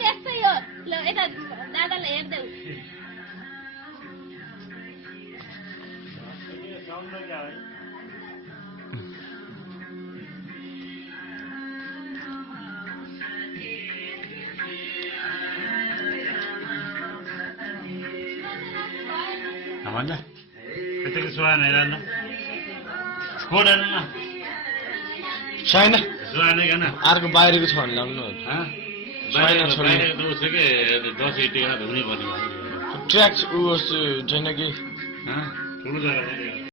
त्यस्तै हो ल यता दादालाई हेर्दै Amanda, este que suena era Skoda na. छैन Suena kana. अर्को बाहिरको छ भने ल्याउनु बाहिर त उसो के 10 इटिका धुनै पर्ने ट्र्याक उ छैन कि ठुलो जग्गा